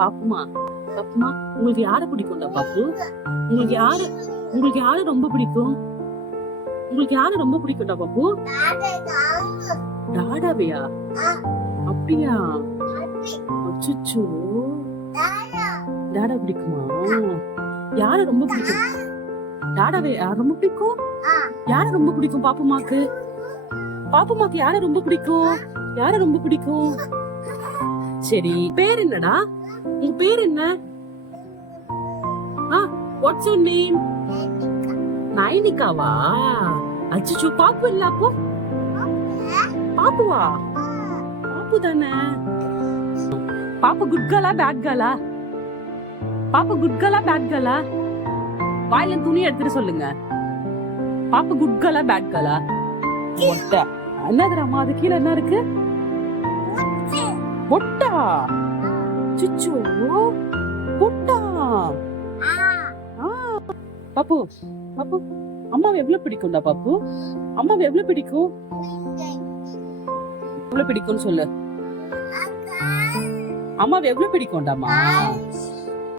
பாப்புமா பாப்புமா உங்களுக்கு யார பிடிக்கும்டா பாப்பு? உங்களுக்கு யாரு உங்களுக்கு யாரு ரொம்ப பிடிக்கும்? உங்களுக்கு யாரு ரொம்ப பிடிக்கும்டா பாப்பு? டாடாவையா? அப்படியா? அச்சச்சோ, டாடா பிடிக்குமா? யார ரொம்ப பிடிக்கும்? டாடாவை யார் ரொம்ப பிடிக்கும்? யார ரொம்ப பிடிக்கும் பாப்புமாக்கு? பாப்புமாக்கு யார ரொம்ப பிடிக்கும்? யார ரொம்ப பிடிக்கும்? சரி, பேர் என்னடா? உங்க பேர் என்ன? What's your name? நைனிகாவா? அச்சச்சோ, பாப்பு இல்ல அப்போ? பாப்புவா? பாப்பு தானே. பாப்பு குட் கேர்லா பேட் கேர்லா? பாப்பு குட் கேர்லா பேட் கேர்லா? வாயில துணி எடுத்துட்டு சொல்லுங்க. பாப்பு குட் கேர்லா பேட் கேர்லா? மொட்டை. என்னதுராமா அது கீழே என்ன இருக்கு? பொட்டா? சிச்சோ, பொட்டா. பாப்பு பாப்பு அம்மாவை எவ்வளவு பிடிக்கும்டா பாப்பு? அம்மாவை எவ்வளவு பிடிக்கும்? எவ்வளவு பிடிக்கும்னு சொல்லு. அம்மாவை எவ்வளவு பிடிக்கும்டாமா?